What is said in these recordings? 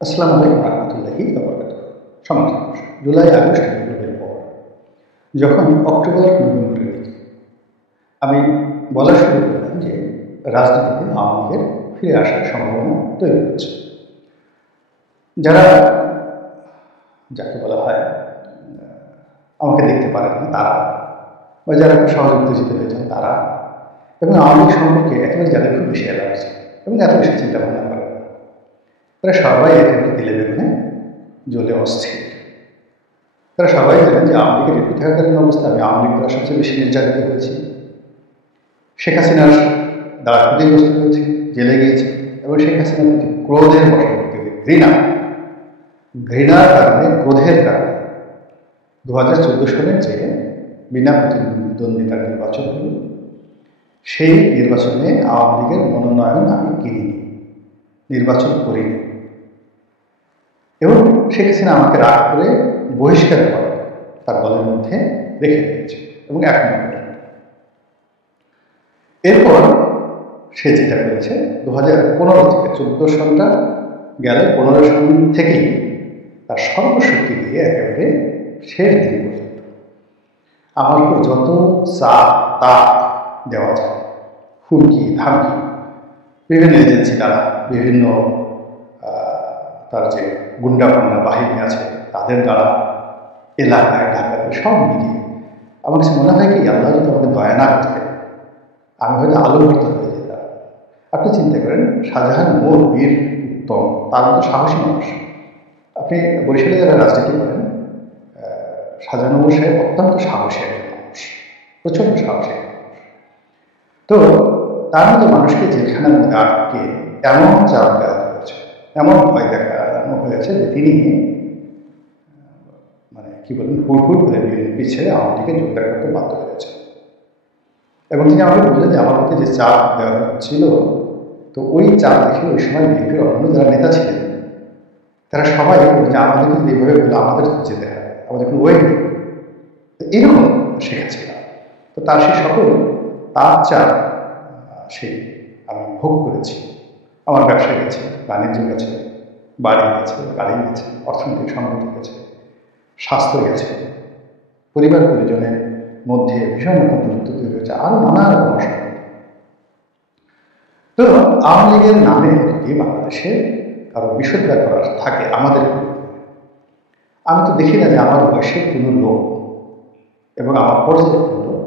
আসসালামু আলাইকুম রহমতুল্লাহি সমাজ জুলাই আগস্ট বিপ্লবের পর যখন অক্টোবর নভেম্বরের দিকে আমি বলা শুরু করলাম যে রাজনীতিতে আওয়ামী লীগের ফিরে আসার সম্ভাবনা তৈরি হচ্ছে। যারা যাকে বলা হয় আমাকে দেখতে পারেন না তারা, বা যারা সহজে উত্তেজিত হয়েছেন তারা, এবং আওয়ামী লীগ সম্পর্কে একেবারে যাদের খুব বেশি অ্যালার্জি এবং এত বেশি চিন্তা ভাবনা করে তারা সবাই একেবারে দিলে বেগুনে জ্বলে অস্থির। তারা সবাই জানেন যে আওয়ামী লীগের এমপি থাকাকালীন অবস্থা আমি আওয়ামী লীগ দ্বারা সবচেয়ে বেশি নির্যাতিত হয়েছি। শেখ হাসিনার দ্বারা ক্ষতিগ্রস্ত হয়েছে, জেলে গিয়েছে, এবং শেখ হাসিনার প্রতি ক্রোধের বশবর্তী হয়ে ঘৃণার কারণে, ক্রোধের কারণে 2014 সালের যে বিনা প্রতিদ্বন্দ্বিতার নির্বাচন হল, সেই নির্বাচনে আওয়ামী লীগের মনোনয়ন আমি কিনিনি, নির্বাচন করিনি, এবং শেখ হাসিনা আমাকে রাগ করে বহিষ্কার করে তার দলের মধ্যে রেখে দিয়েছে এবং এখন এরপর সে যেটা করেছে 2015 থেকে 14 সালটা গেল, 15 সাল থেকেই তার সর্বশক্তি দিয়ে একেবারে শেষ দিন পর্যন্ত আমার উপর যত চাপ তাপ দেওয়া যায়, হুমকি ধামকি, বিভিন্ন এজেন্সি দ্বারা, বিভিন্ন তার যে গুন্ডা বাহিনী আছে তাদের দ্বারা, এলাকায় ঢাকাতে সব মিলিয়ে আমার কাছে মনে হয় কি আল্লাহ যদি আমাকে দয়া না করতেন আমি হয়তো আলোকিত হয়ে যেতাম। আপনি চিন্তা করেন, শাহজাহান মোর বীর উত্তম, তার মতো সাহসী মানুষ। আপনি বরিশালে যারা রাজনীতি করেন, শাহজাহান মোর সাহেব অত্যন্ত সাহসী একজন মানুষ, প্রচণ্ড সাহসী একজন মানুষ। তো তার মতো মানুষকে জেলখানার মধ্যে আটকে এমন চাপ দেওয়া হয়েছে, এমন ভয় দেখানো হয়েছে যে তিনি কি বলবেন হুড় করে বিএনপি ছেড়ে আওয়ামী লীগে যোগদান করতে বাধ্য হয়েছে। এবং তিনি আমাকে বললেন যে আমার প্রতি যে চাপ দেওয়া হচ্ছিল, তো ওই চাপ দেখে ওই সময় বিএনপির অন্যান্য যারা নেতা ছিলেন তারা সবাই যে আমাদের কিন্তু এইভাবে বলে আমাদের যেতে হয়, আমাদের কোনো ওয়ে নেই, এরকম শেখাচ্ছিলাম। তো তার সেই সকল তার চাপ আমি ভোগ করেছি। আমার ব্যবসা গেছে, বাণিজ্য গেছে, বাড়ি গেছে, গাড়ি গেছে, অর্থনৈতিক সমৃদ্ধি গেছে, স্বাস্থ্য গেছে, পরিবার পরিজনের মধ্যে ভীষণ রকম দূরত্ব তৈরি হয়েছে, আরো নানা রকম অসুবিধা। তো আওয়ামী লীগের নামে যদি বাংলাদেশে কারো বিষোদ্গার করার থাকে আমাদের, আমি তো দেখি না যে আমার বয়সের কোনো লোক এবং আমার পর্যায়ের কোনো লোক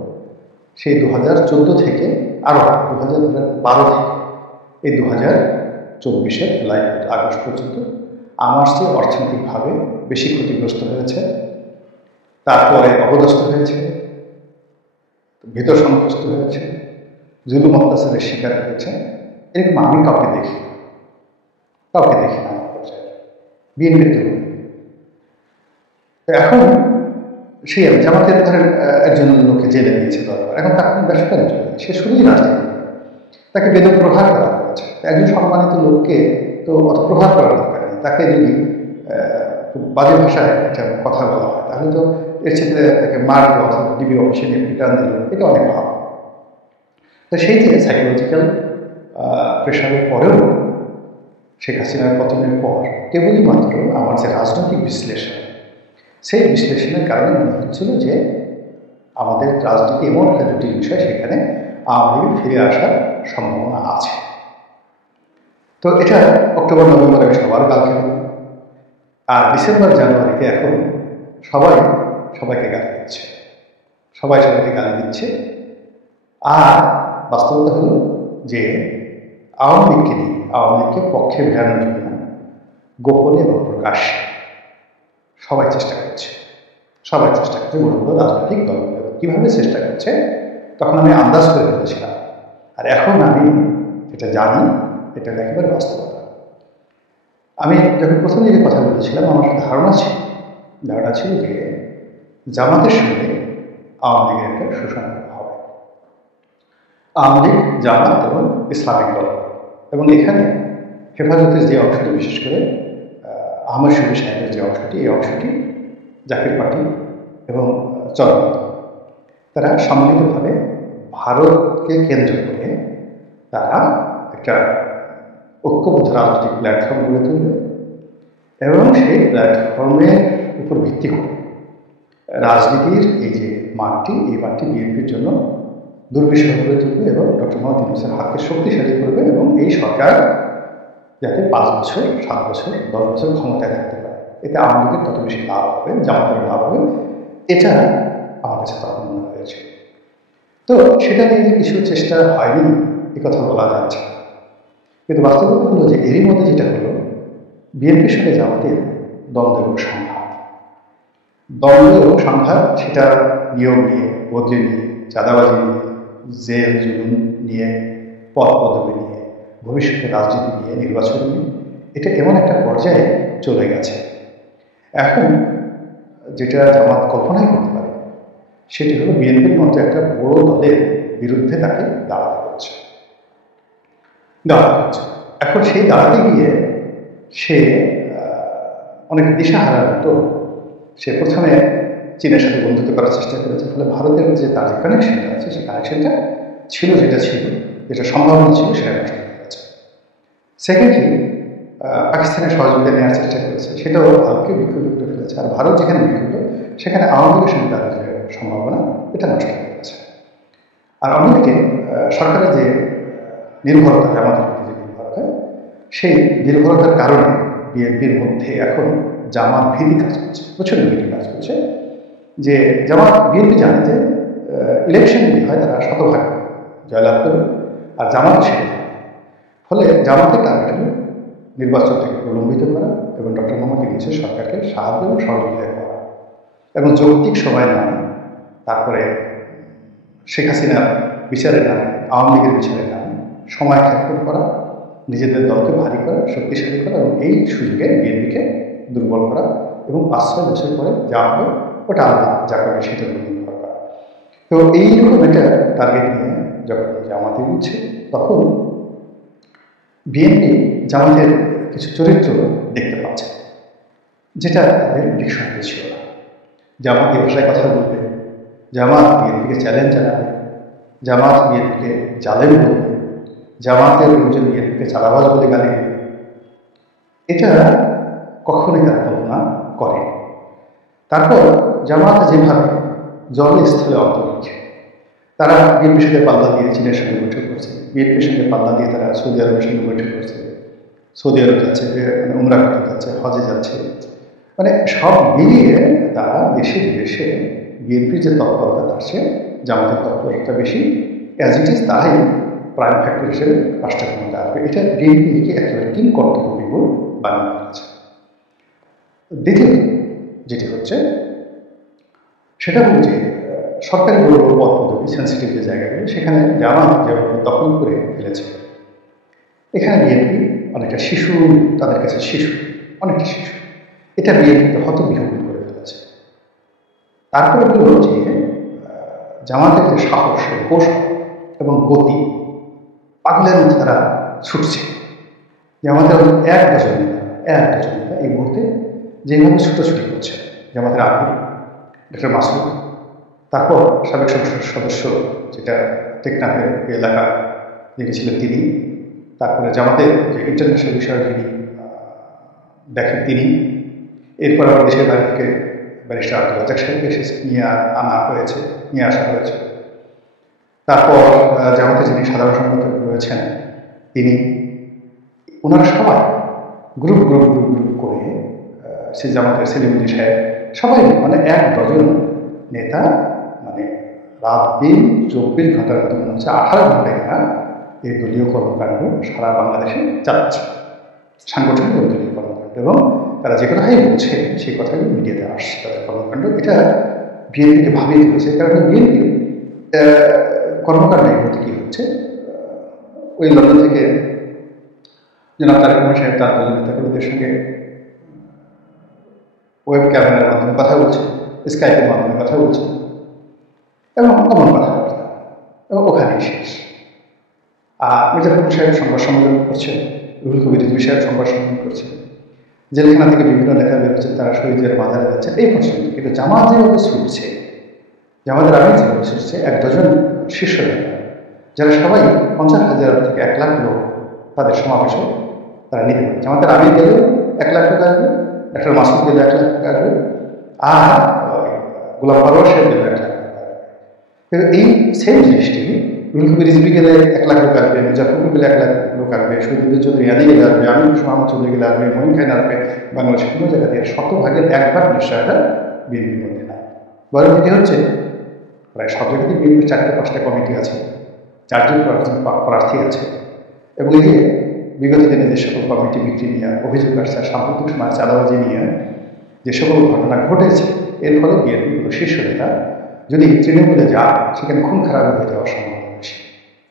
সেই 2014 থেকে আরো 2012 থেকে এই 2024 জুলাই আগস্ট পর্যন্ত আমার চেয়ে অর্থনৈতিকভাবে বেশি ক্ষতিগ্রস্ত হয়েছে, তারপরে অপদস্থ হয়েছে, ভীত সন্ত্রস্ত হয়েছে, জুলুম অত্যাচারের শিকার হয়েছে, এরকম আমি কাউকে দেখি না আমার পর্যায়ে, বিএনপির তরুণ। এখন সেই জামাতের ধরেন একজন লোককে জেলে দিয়েছে দরবার, এখন তার কোনো ব্যবসার জন্য সে শুধুই রাজনীতি, তাকে বেদম প্রহার করা হয়েছে। একজন সম্মানিত লোককে তো অত প্রহার করার দরকার নেই, তাকে যদি খুব বাজে ভাষায় একটা কথা বলা হয় তাহলে তো এর ক্ষেত্রে তাকে মারল অথবা ডিবি অফিসে নিয়ে রিটার্ন দিল, এটা অনেক ভালো। তো সেই যে সাইকোলজিক্যাল প্রেশারের পরেও শেখ হাসিনার পতনের পর কেবলই মাত্র আমার যে রাজনৈতিক বিশ্লেষণ, সেই বিশ্লেষণের কারণে মনে হচ্ছিল যে আমাদের রাজনীতি এমন একটা জটিল বিষয়, সেখানে আওয়ামী লীগ ফিরে আসার সম্ভাবনা আছে। তো এটা অক্টোবর নভেম্বরে সবার গাল খেল, আর ডিসেম্বর জানুয়ারিতে এখন সবাইকে গালি দিচ্ছে, সবাইকে গালি দিচ্ছে। আর বাস্তবতা হলো যে আওয়ামী লীগকে নিয়ে, আওয়ামী লীগকে পক্ষে ভেড়ানোর জন্য গোপনে এবং প্রকাশ্যে সবাই চেষ্টা করছে, বড় বড় রাজনৈতিক দলগুলো কীভাবে চেষ্টা করছে তখন আমি আন্দাজ করে ফেলেছিলাম, আর এখন আমি যেটা জানি এটা একেবারে বাস্তবতা। আমি যখন প্রথম দিকে কথা বলেছিলাম আমার ধারণা ছিল যে জামাতের সঙ্গে আওয়ামী লীগের একটা সুসম্পর্ক হবে, আওয়ামী লীগ, জামাত এবং ইসলামিক দল, এবং এখানে হেফাজতের যে অংশটি, বিশেষ করে আহমদ শফি সাহেবের যে অংশটি, এই অংশটি জাকির পার্টি এবং চরম, তারা সম্মিলিতভাবে ভারতকে কেন্দ্র করে তারা একটা ঐক্যবদ্ধ রাজনৈতিক প্ল্যাটফর্ম গড়ে তুলবে এবং সেই প্ল্যাটফর্মের উপর ভিত্তি করে রাজনীতির এই যে মাঠটি, এই মাঠটি বিএনপির জন্য দুর্বিষহ করে তুলবে এবং ডক্টর মোহাম্মদ ইউনূসের হাতকে শক্তিশালী করবে এবং এই সরকার যাতে 5 বছর, 7 বছর, 10 বছর ক্ষমতায় থাকতে পারে। এতে আওয়ামী লীগের তত বেশি লাভ হবে, জামাতের লাভ হবে, এটা আমার কাছে তখন মনে হয়েছে। তো সেটা নিয়ে যে কিছু চেষ্টা হয়নি এ কথা বলা যাচ্ছে না, কিন্তু বাস্তবতা হলো যে এরই মধ্যে যেটা হলো, বিএনপির সঙ্গে জামাতের দ্বন্দ্ব এবং সংঘাত, সেটা নিয়োগ নিয়ে, বদলি নিয়ে, চাঁদাবাজি নিয়ে, জেল জুলুম নিয়ে, পদ পদবি নিয়ে, ভবিষ্যতে রাজনীতি নিয়ে, নির্বাচন নিয়ে, এটা এমন একটা পর্যায়ে চলে গেছে। এখন যেটা জামাত কল্পনাই করতে পারে সেটি হলো বিএনপির মতো একটা বড় দলের বিরুদ্ধে তাকে দাঁড়াতে হচ্ছে। এখন সেই দাঁড়াতে গিয়ে সে অনেক দিশাহারার মতো সে প্রথমে চীনের সাথে বন্ধুত্ব করার চেষ্টা করেছে, ফলে ভারতের যে তার যে কানেকশনটা আছে সেই কানেকশনটা ছিল, যেটা সম্ভাবনা ছিল সেটা নষ্ট হয়ে গেছে। সেকেন্ডলি পাকিস্তানের সহযোগিতা নেওয়ার চেষ্টা করেছে, সেটাও ভারতকে বিক্ষুব্ধ করে ফেলেছে। আর ভারত যেখানে বিক্ষুব্ধ সেখানে আওয়ামী লীগের সঙ্গে তাদের যে সম্ভাবনা এটা নষ্ট হয়ে গেছে। আর অন্যদিকে সরকারের যে নির্ভরতা, জামাতের প্রতি যে নির্ভরতা, সেই নির্ভরতার কারণে বিএনপির মধ্যে এখন জামাত ভীতি কাজ করছে, প্রচণ্ড ভীতি কাজ করছে যে বিএনপি জানে যে ইলেকশন যদি হয় তারা শতভাগ জয়লাভ করবে, আর জামাত সেটা। ফলে জামাতের টার্গেট হল নির্বাচন থেকে প্রলম্বিত করা এবং ডক্টর মোহাম্মদ ইউনূসের সরকারকে সাহায্য এবং সহযোগিতা করা এবং যৌক্তিক সময়ের নামে, তারপরে শেখ হাসিনার বিচারের নামে, আওয়ামী লীগের বিচারের নামে সময় ক্ষেপণ করা, নিজেদের দলকে ভারী করা, শক্তিশালী করা এবং এই সুযোগে বিএনপিকে দুর্বল করা এবং 5-6 বছর পরে যা হবে ওটা আলাদা, যা করবে সেটার উপর নির্ভর করা। তো এইরকম একটা টার্গেট নিয়ে যখন জামাতে বুঝছে, তখন বিএনপি জামাতের কিছু চরিত্র দেখতে পাচ্ছে যেটা তাদের ডিকশনারি ছিল না। জামাত এই ভাষায় কথা বলবে, জামাত বিএনপিকে চ্যালেঞ্জ জানাবে, জামাত বিএনপিকে জালেম বলবে, জামাতের লোকজন বিএনপিকে চাঁদাবাজ বলে গালি দেবে, এটা কখনোই তারা কল্পনা করে। তারপর জামাত যেভাবে জলে স্থলে অন্তরিক্ষে, তারা বিএনপির সঙ্গে পাল্লা দিয়ে চীনের সঙ্গে বৈঠক করছে, বিএনপির সঙ্গে পাল্লা দিয়ে তারা সৌদি আরবের সঙ্গে বৈঠক করছে, সৌদি আরব যাচ্ছে, উমরা করতে যাচ্ছে, হজে যাচ্ছে, মানে সব মিলিয়ে তারা দেশে বিদেশে বিএনপির যে তৎপরতা, তার চেয়ে জামাতের তৎপরতা বেশি। অ্যাজ ইট ইজ তারাই প্রাইম ফ্যাক্টর হিসেবে রাষ্ট্র ক্ষমতা আসবে, এটা বিএনপিকে একেবারে কিং কর্তব্য বিমূল বানিয়ে ফেলেছে। দ্বিতীয়ত যেটি হচ্ছে সেটা হল যে সরকারি বড় বড় পদ পদবি, সেন্সিটিভ যে জায়গাগুলো, সেখানে জামাত যেভাবে দখল করে ফেলেছে, এখানে বিএনপি অনেকটা শিশু, তাদের কাছে শিশু, অনেকটা শিশু, এটা বিএনপিকে হতবিহ্বল করে ফেলেছে। তারপরে হল যে জামাতের যে সাহস, কৌশল এবং গতি, পাগলের মধ্যে তারা ছুটছে। জামাতের এক ডজন নেতা এই মুহূর্তে যেভাবে ছুটোছুটি করছে, জামাতের আমির ডক্টর মাসুদ, তারপর সাবেক সংসদ সদস্য যেটা টেকনাফের এলাকা যিনি ছিলেন তিনি, তারপরে জামাতের যে ইন্টারন্যাশনাল বিষয় যিনি দেখেন তিনি, এরপর আমার দেশের বাইরে থেকে ব্যারিস্টার আব্দুল রাজ্জাক সাহেবকে নিয়ে আসা হয়েছে। তারপর জামাতে যিনি সাধারণ সম্পাদক রয়েছেন তিনি, ওনারা সবাই গ্রুপ করে সে জামাতের সেলিমুদ্দিন সাহেব, সবাই মানে এক ডজন নেতা, মানে রাত দিন 24 ঘন্টার মতো মনে হচ্ছে 18 ঘন্টায় তারা এই দলীয় কর্মকাণ্ড সারা বাংলাদেশে চালাচ্ছে, সাংগঠনিক ও দলীয় কর্মকাণ্ড, এবং তারা যে কথাই বলছে সেই কথাগুলো মিডিয়াতে আসছে। তাদের কর্মকাণ্ড এটা বিএনপিকে ভাবিয়ে তুলেছে, কারণ বিএনপি কর্মকাণ্ডের মধ্যে কী হচ্ছে, ওই লন্ডন থেকে জনাব তারেক রহমান সাহেব তার দলের নেতাকর্মীদের সঙ্গে ওয়েব ক্যামেরার মাধ্যমে কথা বলছে, স্কাইপের মাধ্যমে কথা বলছে এবং অমন কথাবার্তা, এবং ওখানেই শেষ। আর মির্জা ফখরুল সাহেব সংবাদ সম্মেলন করছেন, রুহুল কবির রিজভী সাহেব সংবাদ সম্মেলন করছেন, জেলখানা থেকে বিভিন্ন নেতা বেরোচ্ছেন, তারা শহীদের বাজারে যাচ্ছে, এই পর্যন্ত। কিন্তু জামাত যেভাবে ছুটছে, জামাতের আমির যেভাবে ছুটছে, এক ডজন শীর্ষ নেতা যারা সবাই 50,000 থেকে 1 লাখ লোক তাদের সমাবেশে তারা নিতে পারে। জামাতের আমির গেলেও 1 লাখ লোক আসবে, কিন্তু এই সেম জিনিসটি রুহুল কবির রিজভী গেলে 1 লাখ লোক আসবে, মির্জা ফখরুল গেলে 1 লাখ লোক আসবে, শহীদুদ্দিন চৌধুরী আলী গেলে আসবে, আমির হোসেন মাহমুদ চৌধুরী গেলে আসবে, মঈন খান আসবে, বাংলাদেশের কোনো জায়গা থেকে 100 ভাগের 1 ভাগ নিশ্চয়তা বিএনপির মধ্যে নাই। বরং এটি হচ্ছে প্রায় সব জায়গাতেই বিএনপির 4-5টা কমিটি আছে, 4জন প্রার্থী আছে, এবং এই যে বিগত দিনে যে সকল কমিটি বিক্রি নিয়ে অভিযোগ আসছে, সাম্প্রতিক সময় চাঁদাবাজি নিয়ে যে সকল ঘটনা ঘটেছে, এর ফলে বিএনপির কোনো শীর্ষ নেতা যদি তৃণমূলে যায় সেখানে খুন খারাপ হয়ে যাওয়ার সম্ভাবনা বেশি,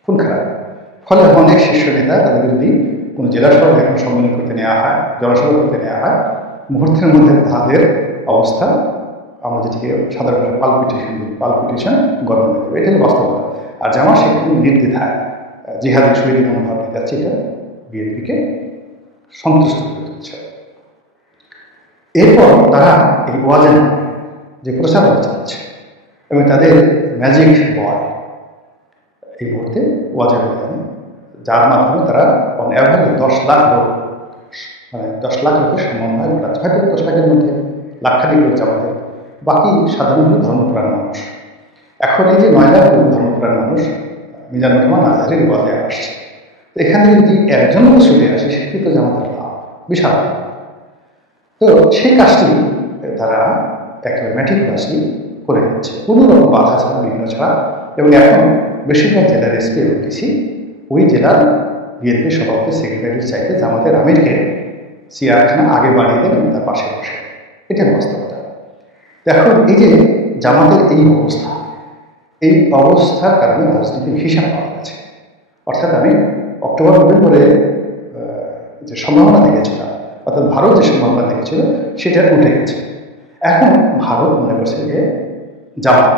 খুন খারাপ। ফলে অনেক শীর্ষ নেতা তাদের যদি কোনো জেলা শহরে এখন সম্মেলন করতে নেওয়া হয়, জনসভা করতে নেওয়া হয়, মুহূর্তের মধ্যে তাদের অবস্থা আমরা যেটিকে সাধারণত পালপিটেশন গরম হয়ে যাবে, এটা হলো বাস্তবতা। আর জামাত সেখানে নির্দ্বিধায় জিহাদি শহীদ মনোভাব নিয়ে যাচ্ছে, এটা বিএনপিকে সন্তুষ্ট করতে হচ্ছে। এরপর তারা এই ওয়াজেন যে প্রচারণা চালাচ্ছে এবং তাদের ম্যাজিক বয় এই মুহূর্তে ওয়াজেন ময়দানে, যার মাধ্যমে তারা অন অ্যাভারেজ 10 লাখ লোক, মানে 10 লাখ লোকের সমন্বয় ঘটাচ্ছে। হয়তো 10 লাখের মধ্যে লাখখানিক লোক জামাতের, বাকি সাধারণত ধর্মপ্রাণ মানুষ। এখন এই যে 9 লাখ ধর্মপ্রাণ মানুষ মিজানুর রহমান আজহারের ওয়াজে আসছে, তো এখানে যদি একজন ছুটে আসে সেটি তো জামাতের লাভ বিশাল। তো সেই কাজটি তারা একেবারে ম্যাটিকুলাসলি করে নিচ্ছে, কোনো রকম বাধা ছাড়া, বিঘ্ন ছাড়া। এবং এখন বেশিরভাগ জেলার এসপি এবং ডিসি ওই জেলার বিএনপি সভাপতি সেক্রেটারির চাইতে জামাতের আমিরকে চিয়ারখানা আগে বাড়িয়ে দেন এবং তার পাশে বসে, এটা বাস্তবতা। এখন এই যে জামাতের এই অবস্থার কারণে রাজনীতির হিসাব পাওয়া গেছে। অর্থাৎ আমি অক্টোবর নভেম্বরে যে সম্ভাবনা দেখেছিলাম, অর্থাৎ ভারত যে সম্ভাবনা দেখেছিল সেটা উঠে গেছে। এখন ভারত মনে করছে যে জামাত,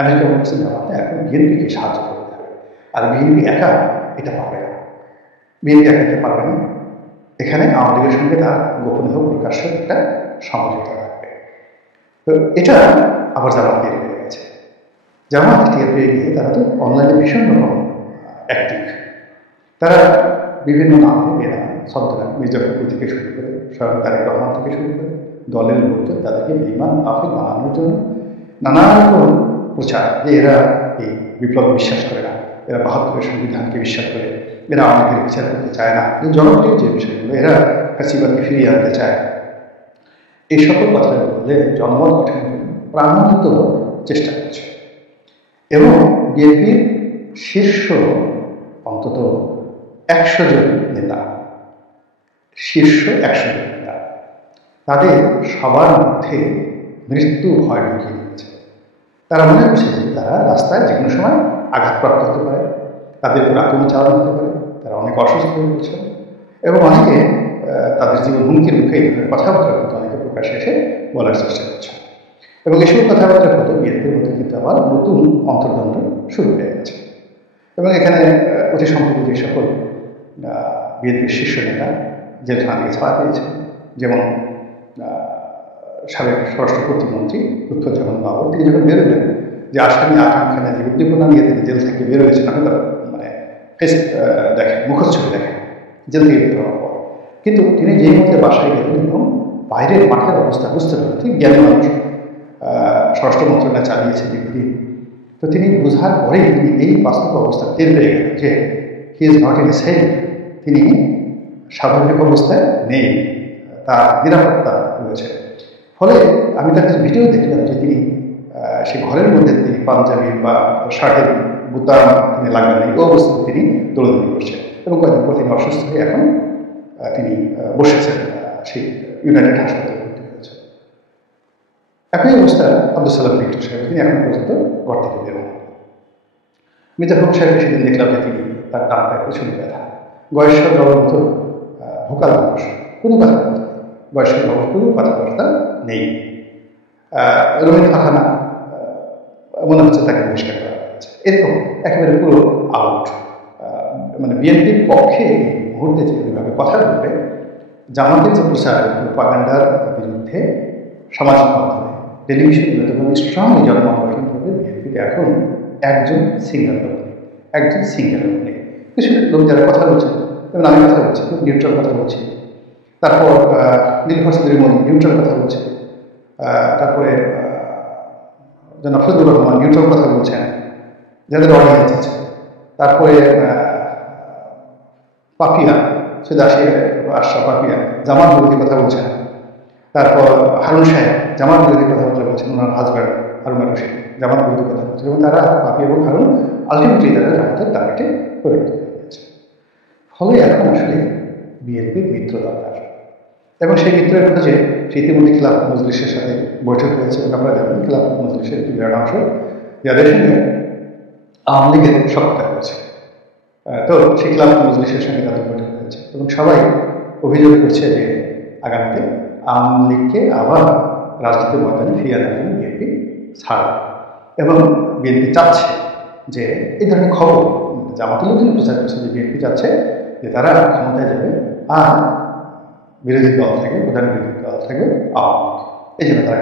আমেরিকা মনে করছে জামাতে এখন বিএনপিকে সাহায্য করতে হবে, আর বিএনপি একা এটা পারবে না, বিএনপি একা এটা পারবে না। এখানে আওয়ামী লীগের সঙ্গে তার গোপনে হোক প্রকাশ্য একটা সমঝোতা থাকবে। তো এটা আবার জামাত টের পেয়ে গেছে। জামাত টের পেয়ে গিয়ে তারা তো অনলাইনে ভীষণ রকম অ্যাক্টিভ। তারা বিভিন্ন নামে বেনামে ছদ্মনাম, মির্জা ফখরুল থেকে শুরু করে স্বয়ং তারেক রহমান থেকে শুরু করে দলের লোকজন তাদেরকে বেঈমান আফিক বানানোর জন্য নানা রকম প্রচার, যে এরা এই বিপ্লব বিশ্বাস করে না, এরা ৭২-এর সংবিধানকে বিশ্বাস করে, এরা আমাদের বিচার করতে চায় না, এই জনপ্রিয় যে বিষয়গুলো, এরা ফ্যাসিবাদকে ফিরিয়ে আনতে চায়, এই সকল কথা বলে জনমত গঠনের জন্য প্রাণান্বিত চেষ্টা করছে। এবং বিএনপির শীর্ষ অন্তত 100 জন নেতা, শীর্ষ 100 জন নেতা, তাদের সবার মধ্যে মৃত্যু ভয় ঢুকিয়ে দিয়েছে। তারা মনে করছে যে তারা রাস্তায় যে কোনো সময় আঘাতপ্রাপ্ত হতে পারে, তাদের উপর আক্রমণ চালানো হতে পারে, তারা অনেক অসুস্থ হয়ে পড়ছে এবং অনেকে তাদের জীবন হুমকির মুখে এই ধরনের কথাবার্তা কিন্তু অনেকে প্রকাশ্যে এসে বলার চেষ্টা করছে। এবং এসব কথাবার্তা হতে বিএনপির মধ্যে কিন্তু আবার নতুন অন্তর্দ্বন্দ্ব শুরু হয়ে গেছে। এবং এখানে অতি সম্প্রতি যে সকল বিএনপির শীর্ষ নেতা জেলখানা থেকে ছাড়া পেয়েছে, যেমন সাবেক স্বরাষ্ট্র প্রতিমন্ত্রী লুৎফুজ্জামান বাবর, তিনি যখন বেরোলেন যে আসামি আকাঙ্ক্ষা যে উদ্দীপনা নিয়ে তিনি জেল থেকে বের হয়েছেন, আমি তার মানে ফেস দেখেন, মুখচ্ছবি দেখেন জেল থেকে বের হওয়ার পর, কিন্তু তিনি যেই মধ্যে বাসায় গেলেন এবং বাইরের মাঠের অবস্থা বুঝতে পারেন, ঠিক জ্ঞানী মানুষ, স্বরাষ্ট্র মন্ত্রণালয় চালিয়েছে দীর্ঘদিন, তো তিনি বোঝার পরেই তিনি এই বাস্তব অবস্থা টের পেয়ে গেলেন যে he is not in a safe, তিনি স্বাভাবিক অবস্থায় নেই, তার নিরাপত্তা রয়েছে। ফলে আমি তার কাছে ভিডিও দেখলাম যে তিনি সে ঘরের মধ্যে তিনি পাঞ্জাবি বা শার্টের বুতাম তিনি লাগবেন না, এই অবস্থায় তিনি দৌড়দৌড়ি করছেন এবং কয়েকদিন পর তিনি অসুস্থ হয়ে এখন তিনি বসেছেন সেই ইউনাইটেড হাসপাতালে ভর্তি হয়েছে। একই অবস্থা আব্দুল সালাম বিট্টু সাহেব, তিনি এখন পর্যন্ত ঘর থেকে বের হন। মির্জা ফখরুল সাহেব সেদিন দেখলাম যে তিনি তার ডান পায়ে পিছনে ব্যথা, বয়স্ক বাবুর ভোকাল মানুষ, কোনো কথা বলতে বয়স্ক বাবুর কোনো কথাবার্তা নেই, রবীন্দ্র পাখানা মনে হচ্ছে তাকে বহিষ্কার করা হয়েছে, এরকম একেবারে পুরো আউট। মানে বিএনপির পক্ষে মুহূর্তে যেভাবে কথা বলবে, জামাতের যে প্রচার প্রপাগান্ডার বিরুদ্ধে সামাজিক মাধ্যমে টেলিভিশনগুলোতে খুবই স্ট্রংলি জনমত গঠন করবে, বিএনপিতে এখন একজন সিঙ্গেল লোক নেই, একজন সিঙ্গেল লোক নেই। কিছু লোক যারা কথা বলছে, যেমন আমি কথা বলছি, খুব নিউট্রাল কথা বলছি, তারপর নীলফাসুদের মধ্যে নিউট্রাল কথা বলছে, তারপরে নফরুদ্দুর রহমান নিউট্রাল কথা বলছেন, যাদের অডিয়েন্স আছে। তারপরে পাপিয়া, সৈয়দ আশরাফ পাপিয়া জামাত বিরোধী কথা বলছেন। তারপর হারুন সাহেব জামাত বিরোধী কথাবার্তা বলছেন, ওনার হাজব্যান্ড হারুন রশিদ জামাত বিরোধী কথা বলছেন, এবং তারা পাপিয়া এবং হারুন আলটিমেটলি তারা জামাতের টার্গেটে পরিণত হয়ে গেছে। ফলে এখন আসলে বিএনপির মিত্র দরকার, এবং সেই মিত্রের খোঁজে ইতিমধ্যে খিলাফত মজলিসের সাথে বৈঠক হয়েছে। এবং আমরা জানি খিলাফত মজলিসের একটি বিরাট অংশ যাদের সঙ্গে আওয়ামী লীগের সক্ষতা রয়েছে। তো সেই খিলাফত মজলিসের সঙ্গে তাদের বৈঠক হয়েছে, এবং সবাই অভিযোগ করছে যে আগামীতে আওয়ামী লীগকে আবার রাজনীতির ময়দানে ফিরিয়ে আনার জন্য বিএনপি ছাড়বে। এবং বিএনপি চাচ্ছে যে এই ধরনের খবর জামাতের লোকজন প্রচার করছে যে বিএনপি চাচ্ছে যে তারা ক্ষমতায় যাবে, আর বিরোধী দল থাকবে, প্রধান বিরোধী দল থাকবে আওয়ামী লীগ। এই জন্য তারা